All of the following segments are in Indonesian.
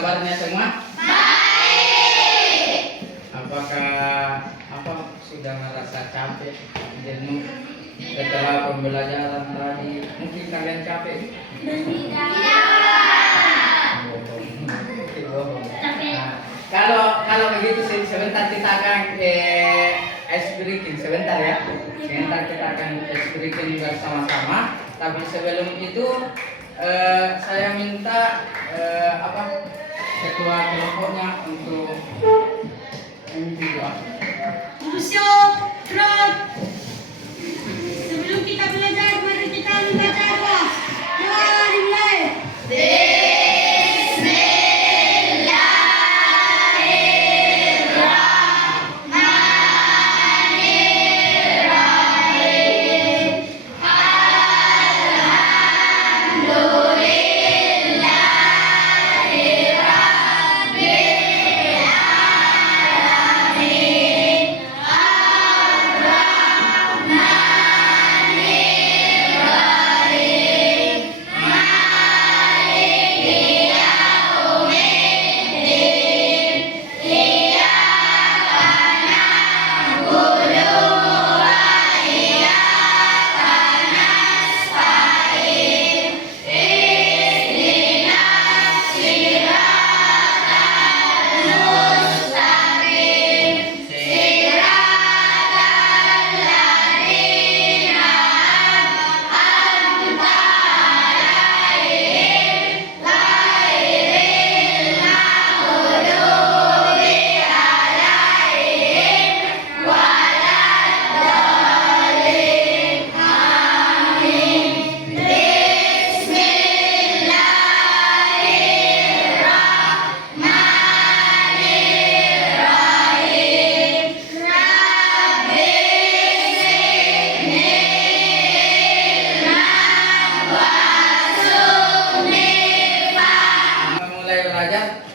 kabarnya semua? Baik. Apa sudah merasa capek, jenuh setelah pembelajaran tadi? Mungkin kalian capek? Kalau begitu sebentar kita akan ice breaking sebentar ya. Sebentar kita akan ice breaking bersama-sama. Tapi sebelum itu saya minta ketua kelompoknya untuk Siap, gerak. Sebelum kita belajar, mari kita membaca doa. Doa dimulai.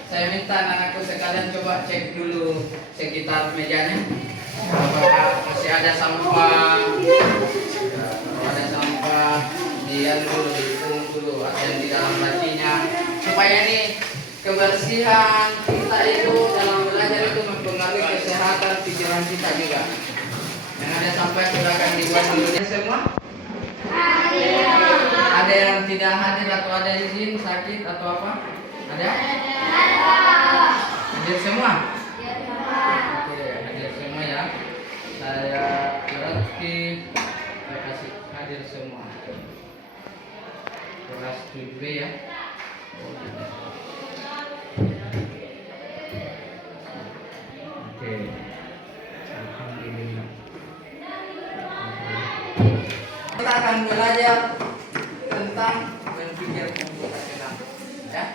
Saya minta anak-anakku sekalian coba cek dulu sekitar mejanya apakah masih ada sampah. Kalau ada sampah dia dulu dipungut dulu, ada yang di dalam lacinya, supaya ini kebersihan kita itu dalam belajar itu mempengaruhi kesehatan pikiran kita juga. Yang ada sampah silakan dibuat dulu semua. Ada yang tidak hadir atau ada izin sakit atau apa? Ada? Hadir semua? Oke, hadir semua ya. Saya berarti saya kasih hadir semua. Kelas 7B ya. Oke. Alhamdulillah. Kita akan belajar tentang berpikir komputasional ya.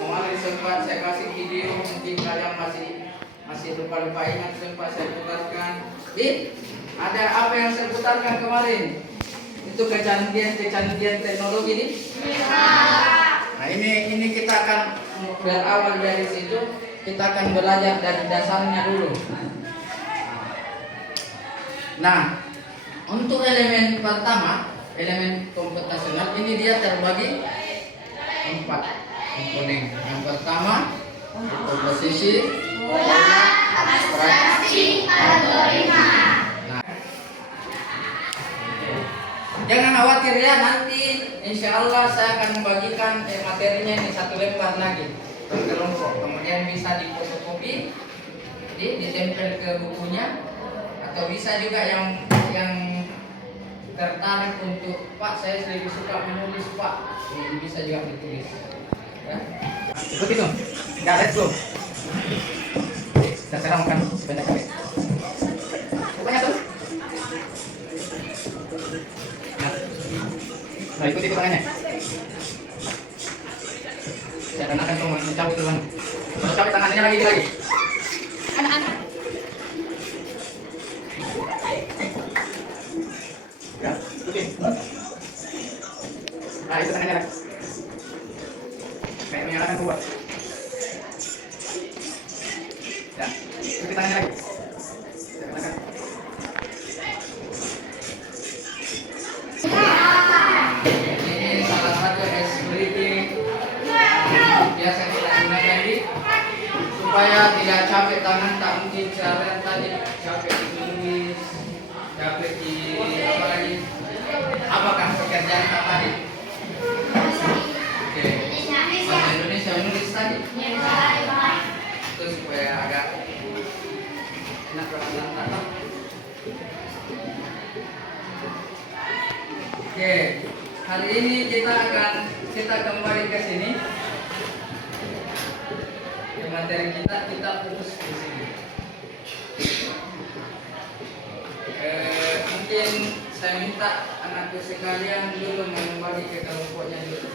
Kemarin sempat saya kasih video, mungkin kalian masih lupa ingat, sempat saya putarkan. Ada apa yang saya putarkan kemarin? Itu kecanggihan teknologi ini. Nah ini kita akan berawal dari situ. Kita akan belajar dari dasarnya dulu. Nah, untuk elemen pertama, elemen komputasional ini dia terbagi 4 komponen. Yang pertama komposisi, pola, abstraksi, algoritma. Nah, jangan khawatir ya, nanti insya Allah saya akan membagikan materinya ini 1 lembar lagi per kelompok. Kemudian bisa difotokopi, ditempel ke bukunya, atau bisa juga yang tertarik untuk Pak, saya lebih suka menulis Pak, ini bisa juga ditulis ya. Ikuti dong, nggak, let's go. Kita sekarang makan banyak kali pokoknya tuh. Nah ikuti tangannya. Saya akan semua mencabut duluan. Cabut tangannya lagi. Anak-anak. Ya, ikuti. Nah itu tangannya lagi. Kayak menyalakan kuat. Ya, ikuti tangannya lagi. Ini salah satu SBD tidak capek tangan, tak mungkin kalian tadi capek menulis, capek di apa lagi? Apakah pekerjaan tak tadi? Oke, bahasa Indonesia menulis tadi. Itu supaya agak enak berbicara. Oke, hari ini kita kembali ke sini. Materi kita fokus di sini. Mungkin saya minta anakku sekalian dulu membagi ke kelompoknya dulu.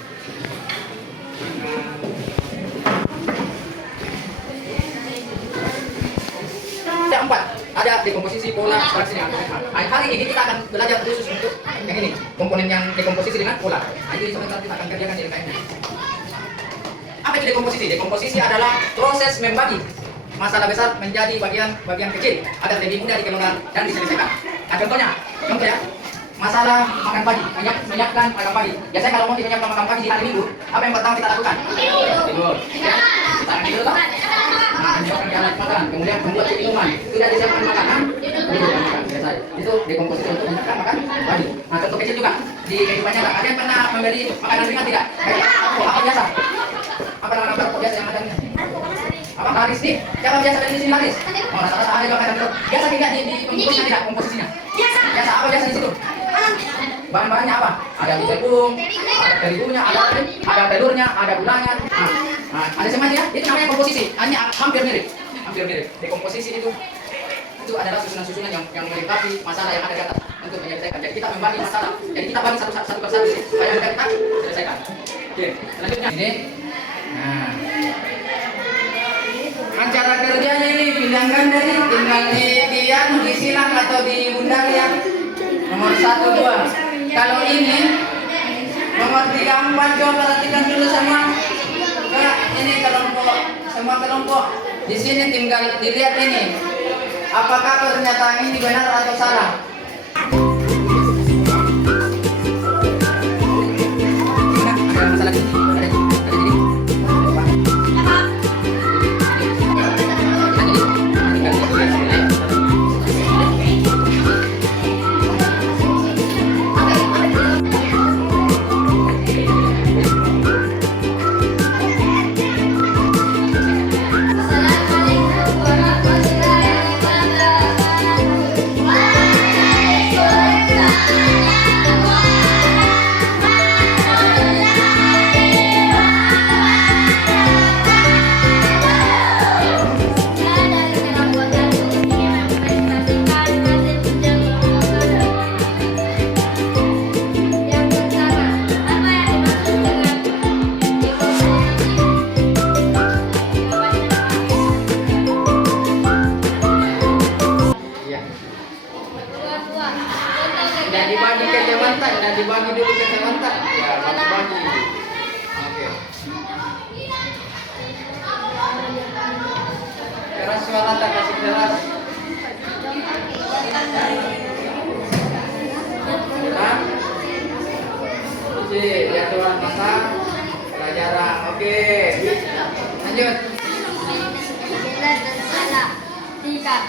Ada 4, ada dekomposisi, pola, fraksi dan hari ini kita akan belajar khusus untuk yang ini, komponen yang dekomposisi dengan pola. Jadi sebentar kita akan kerjakan di LKM. Apa itu dekomposisi? Dekomposisi adalah proses membagi masalah besar menjadi bagian kecil agar lebih mudah dikelola dan diselesaikan. Nah, contoh ya, masalah makan pagi, menyiapkan makan pagi. Biasanya kalau mau menyiapkan makan pagi di hari Minggu, apa yang pertama kita lakukan? Tidur. Ya, kita akan tidur toh? Nah, menyiapkan alat makan, kemudian membuat minuman. Sudah disiapkan makanan, tidur dan makan. Selesai. Itu dekomposisi untuk menyiapkan makan pagi. Nah, contoh kecil juga di kehidupan nyata. Kalian pernah membeli makanan ringan tidak? Apa biasa? Apa nama pokok biasa yang ada ini? Apa laris nih? Siapa biasa dari sini laris? Oh, rasa-rasa ada juga kayak gitu. Biasa tidak di komposisinya tidak komposisinya? Biasa apa biasa di situ? Bahan-bahannya apa? Ada tepung, ada terigunya, ada telurnya, ada gulanya. Nah, ada semuanya. Itu namanya komposisi. Hanya hampir mirip. Dekomposisi itu adalah susunan-susunan yang melengkapi masalah yang ada di atas untuk menyelesaikan. Jadi kita membagi masalah. Jadi kita bagi satu persatu supaya kita selesaikan. Oke, selanjutnya ini. Nah, cara kerjanya ini pindahkan dari tinggal di silang atau di bundar ya. Nomor 1, 2. Kalau ini nomor 3, 4, coba perhatikan dulu semua. Ini semua kelompok. Di sini tinggal dilihat ini. Apakah pernyataan ini benar atau salah? Ada masalah ini. Dibagi dulu ke teman-teman. Ya, bagi. Oke. Keras suara tak kasih keras. Nah. Oke, lihat tuan mata. Pelajaran. Oke. Lanjut. Benar dan salah. 3.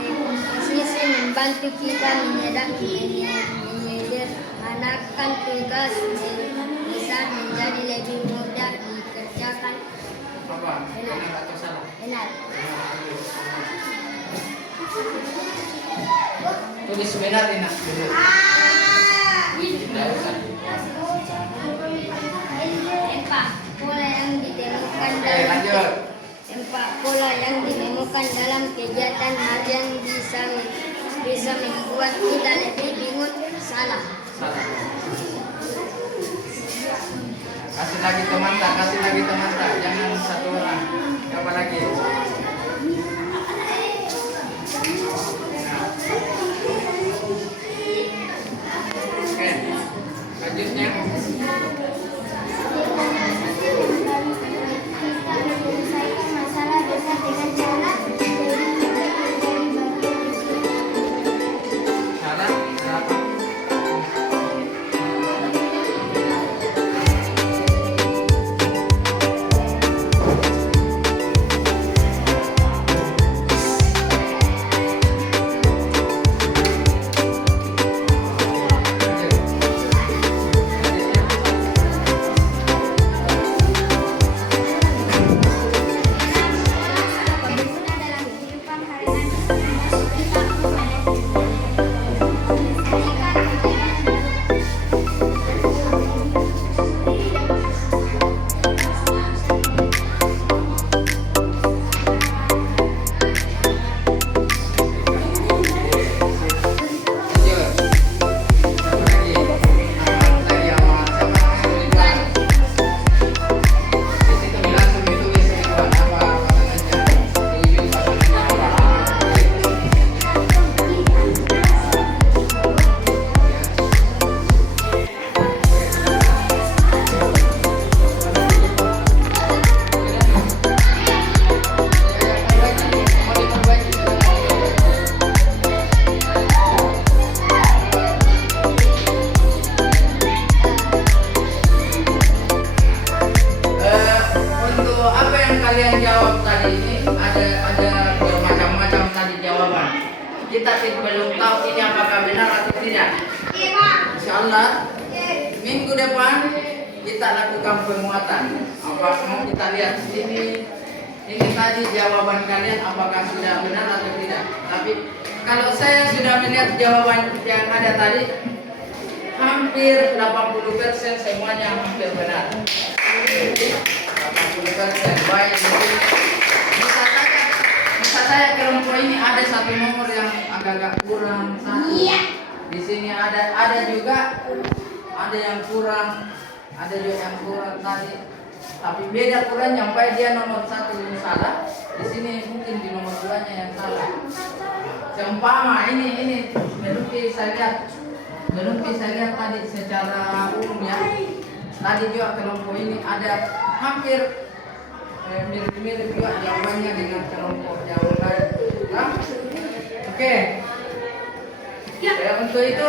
Dekomposisi membantu kita menyederhanakan tugas bisa menjadi lebih mudah dikerjakan. Apa? Benar atau salah? Benar. Tulis benar ini. Pola yang ditemukan dalam Lanjut. 4. Pola yang ditemukan dalam kegiatan harian bisa membuat kita lebih bingung. Salah. Kasih lagi teman tak, jangan satu orang. Apa lagi? Oke, lanjutnya. Menyelesaikan masalah besar dengan cara kita belum tahu ini apakah benar atau tidak. Insya Allah minggu depan kita lakukan penguatan. Apa mau kita lihat ini tadi jawaban kalian apakah sudah benar atau tidak. Tapi kalau saya sudah melihat jawaban yang ada tadi, hampir 80% semuanya hampir benar. 80% baik. Bisa saya kelompok ini ada satu nomor yang agak-agak kurang satu. Di sini ada juga ada yang kurang, ada juga yang kurang tadi. Tapi beda kurang sampai dia nomor 1 yang salah. Di sini mungkin di nomor 2-nya yang salah. Seumpama ini menurut saya lihat tadi secara umum ya. Tadi juga kelompok ini ada hampir mirip-mirip juga jawabannya dengan kelompok yang lain. Nah, oke. Ya, untuk itu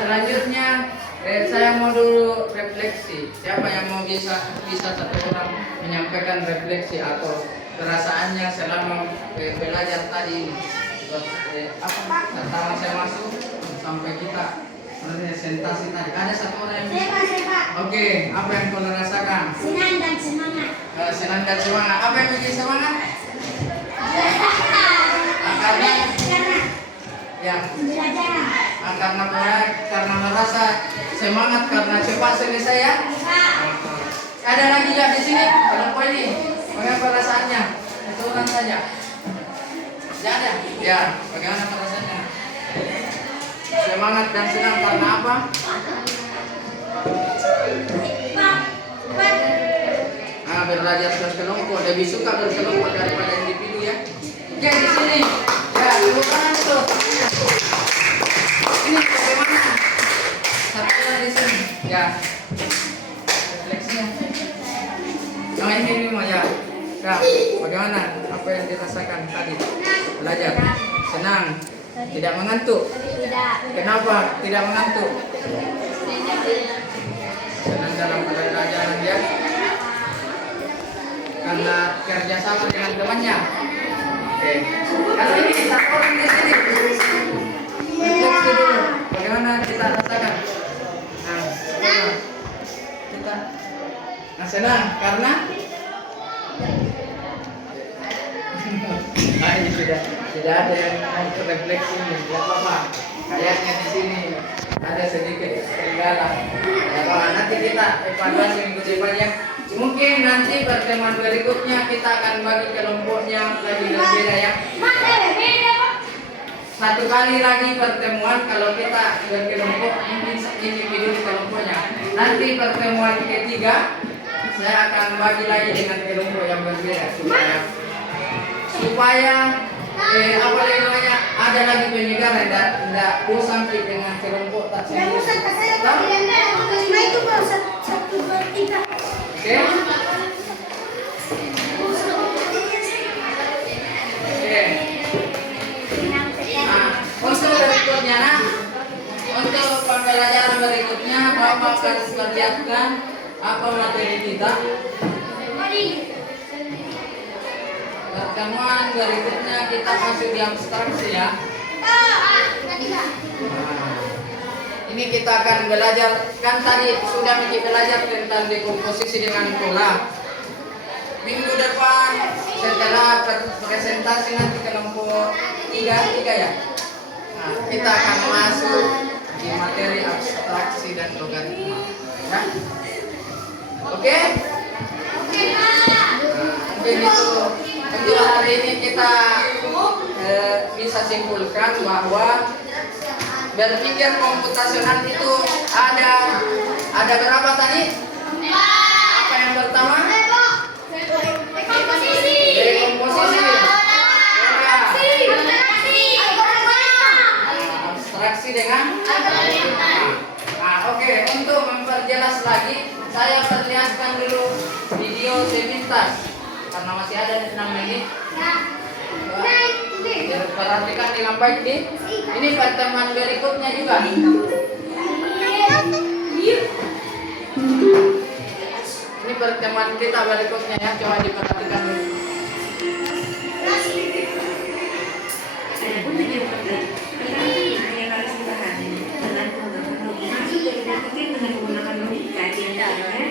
selanjutnya saya mau dulu refleksi. Siapa yang mau bisa satu orang menyampaikan refleksi atau perasaannya selama belajar tadi pertama saya masuk sampai kita presentasi tadi. Ada satu orang yang Oke, apa yang kau rasakan? Senang dan semangat. Senang dan semangat. Apa yang bikin semangat? Karena ya. Karena merasa semangat karena cepat selesai ya. Ada lagi ya di sini kelompok ini. Bagaimana perasaannya? Itu orang saja. Ya ada. Ya, bagaimana perasaannya? Semangat dan senang karena apa? Belajar berkelompok, lebih suka berkelompok daripada individu ya. Oke, di sini. Ya, bukan tuh. Ini bagaimana? Satu di sini. Ya. Refleksinya. Yang ini mau ya. Ya, bagaimana? Apa yang dirasakan tadi? Belajar. Senang. Tidak mengantuk. Tidak. Kenapa tidak mengantuk? Senang dalam pelajaran dia. Karena kerjasama dengan temannya. Oke. Kalau ini satu orang di sini. Refleksi dulu. Bagaimana kita rasakan? Nah, senang karena ini tidak ada yang mau refleksi ini. Tidak apa-apa. Kayaknya di sini ada sedikit kendala. Nanti kita evaluasi minggu depan ya. Mungkin nanti pertemuan berikutnya kita akan bagi kelompoknya lagi berbeda ya. Satu kali lagi pertemuan kalau kita berkelompok mungkin individu di kelompoknya. Nanti pertemuan ketiga saya akan bagi lagi dengan kelompok yang berbeda supaya apa namanya ada lagi penyegaran dan tidak bosan dengan kelompok tak sendiri. Oke. Untuk berikutnya, untuk pembelajaran berikutnya, Bapak akan perlihatkan apa materi kita. Pertemuan berikutnya kita masuk di abstraksi ya. Ini kita akan belajar, kan tadi sudah belajar tentang dekomposisi dengan pola. Minggu depan setelah presentasi nanti kelompok 3 ya. Nah, kita akan masuk di materi abstraksi dan logaritma. Ya. Oke? Mungkin itu untuk hari ini kita bisa simpulkan bahwa berpikir komputasional itu ada berapa tadi? Apa yang pertama? Dekomposisi. Abstraksi dengan nah, oke. Untuk memperjelas lagi, saya perlihatkan dulu video sepintas karena masih ada 6 menit. Perhatikan dengan baik nih. Ini pertemuan berikutnya juga. Ini pertemuan kita berikutnya ya. Coba diperhatikan dulu.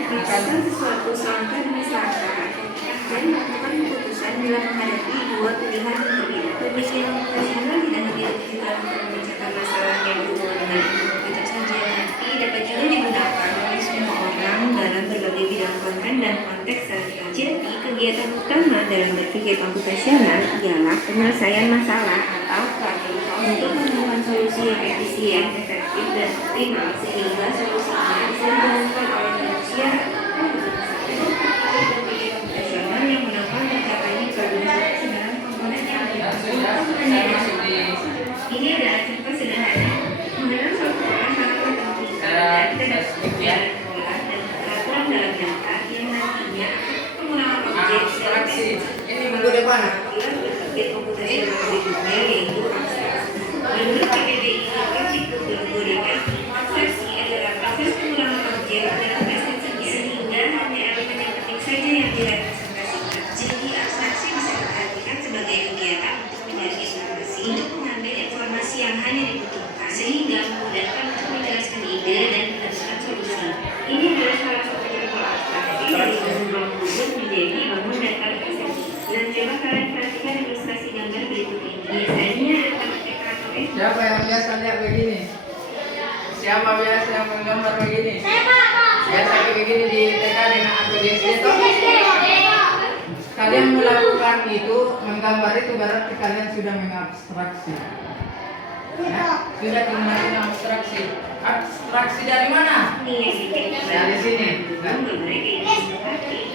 melakukan sesuatu selangkah demi selangkah dan melakukan keputusan dalam menghadapi dua pilihan yang berbeda. Pemikiran profesional tidak hanya ditujukan untuk memecahkan masalah yang berhubungan dengan itu saja, tapi dapat juga digunakan oleh semua orang dalam berbagai bidang konten dan konteks sehari-hari. Jadi, kegiatan utama dalam berpikir komputasional ialah penyelesaian masalah atau problem solving untuk menemukan solusi yang efisien, efektif, dan optimal sehingga solusinya bisa dijalankan oleh manusia atau berpikir komputasional yang menemukan tercapainya problem solving dalam komponen yang ini adalah contoh sederhana mengenal suatu orang sangatlah penting dan tidak sekedar pola dan peraturan dalam data yang nantinya menggunakan objek Abstraksi. Ini minggu depan. berpikir komputasional berikutnya yaitu abstraksi. Menurut PPDI, logik bergorengan, abstraksi adalah proses pengulangan objek dalam esensinya sehingga hanya elemen yang penting saja yang direpresentasikan. Jadi abstraksi bisa diartikan sebagai kegiatan untuk mencari informasi, untuk mengambil informasi yang hanya dibutuhkan sehingga memudahkan untuk menjelaskan ide dan menemukan solusi. Ini adalah salah satu contoh abstraksi dari mengubah wujud menjadi bangun data esensi. Dan coba kalian perhatikan ilustrasi gambar berikut ini. Biasanya TK atau SD. Siapa yang biasa lihat begini? Siapa biasa yang menggambar begini? Biasa kayak begini di TK dengan atau di SD toh? Kalian melakukan itu, menggambar itu berarti kalian sudah mengabstraksi. Ya, sudah menggunakan abstraksi. Abstraksi dari mana? Dari sini.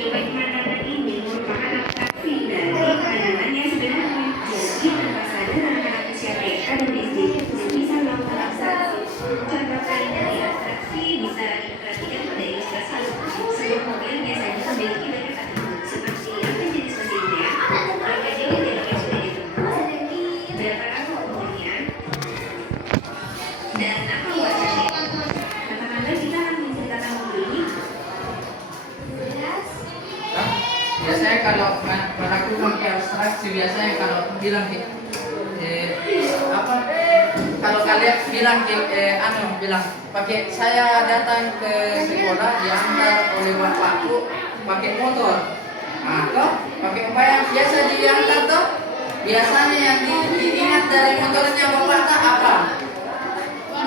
Pemandangan ini merupakan abstraksi dari pandangan yang sederhana. Jadi tanpa sadar anak-anak usia TK dan SD itu bisa melakukan abstraksi. Contoh lain dari abstraksi bisa diperhatikan pada ilustrasi. Sebuah mobil biasanya memiliki banyak atribut seperti apa jenis mesinnya, berapa jauh jarak yang sudah ditempuh, berapa lama umurnya, dan apa buatannya. Katakanlah kita akan menceritakan mobil ini. Biasanya kalau aku pakai abstraksi, biasanya kalau bilang apa? Kalau kalian bilang bilang pakai saya datang ke sekolah diantar oleh bapakku pakai motor. Nah, toh pakai upaya biasa diantar toh. Biasanya yang diingat dari motornya bapak tak apa?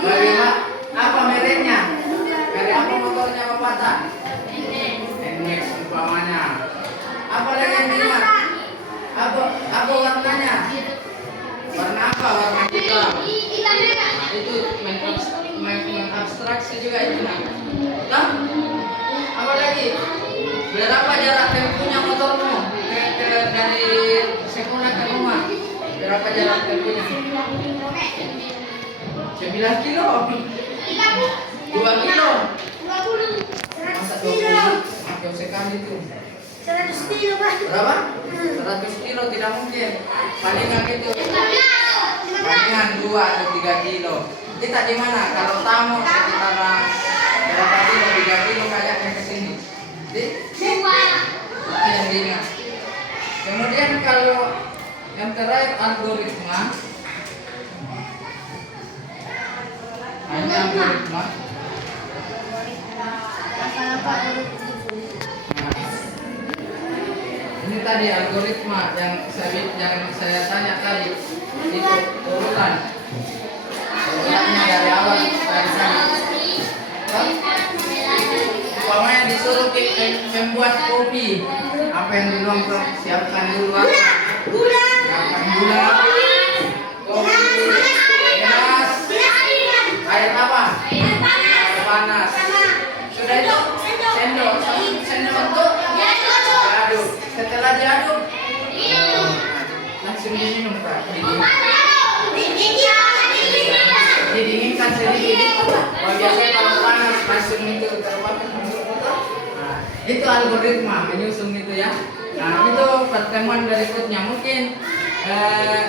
Bagaimana? Apa mereknya? Merek apa motornya bapak tak? NX umpamanya. Apa lagi yang diingat? Apa warnanya? Warna apa? Warna hitam. Nah, itu mengabstraksi juga itu nah. Apa lagi? Berapa jarak tempuhnya motormu dari sekolah ke rumah? Berapa jarak tempuhnya? 9 kilo. 2 kilo. Masa 20? Jauh sekali itu. 100 kilo, Pak. Berapa? 100 kilo tidak mungkin. Palingan itu. Palingan 2 atau 3 kilo. Kita di mana? Kalau tamu sekitaran berapa kilo? 3 kilo kayaknya ke sini. Itu yang diingat. Kemudian kalau yang terakhir algoritma. Ini algoritma. Ini tadi algoritma yang saya tanya tadi itu urutannya dari awal dari sana. Umpamanya disuruh membuat kopi, apa yang diluangkan? Siapkan dulu siapkan gula, kopi, gelas, air apa? Air panas. Sudah itu sendok untuk diaduk. Setelah diaduk, langsung diminum Pak. Didinginkan sedikit. Biasanya kalau panas langsung itu terbakar. Nah, itu algoritma menyusun itu ya. Nah, itu pertemuan berikutnya mungkin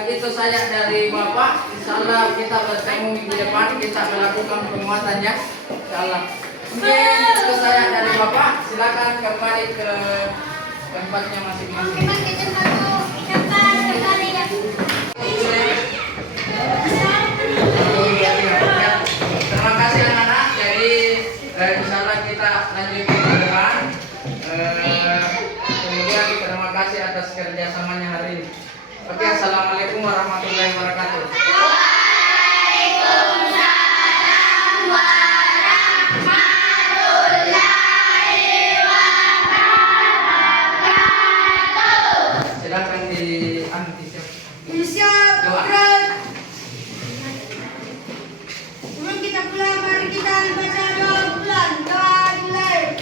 itu saja dari Bapak. Insyaallah kita bertemu minggu depan, kita melakukan penguatannya. Insyaallah. Mungkin itu saja dari Bapak. Silakan kembali ke tempatnya masing-masing. Terima kasih anak-anak. Jadi insyaallah kita lanjut ke depan. Kemudian terima kasih atas kerjasamanya hari ini. Oke, assalamualaikum warahmatullahi wabarakatuh. Silakan di Indonesia, Doa. berat. Sebelum kita pulang, mari kita baca doa pulang. Doa dimulai.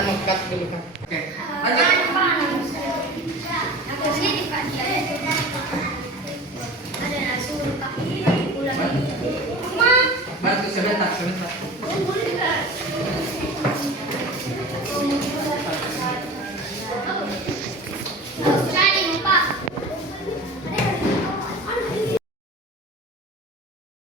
Anu cut dulu kan. Oke, lanjut. Aku sini Pak. Ada nasi udah pulang. Bantu sebentar.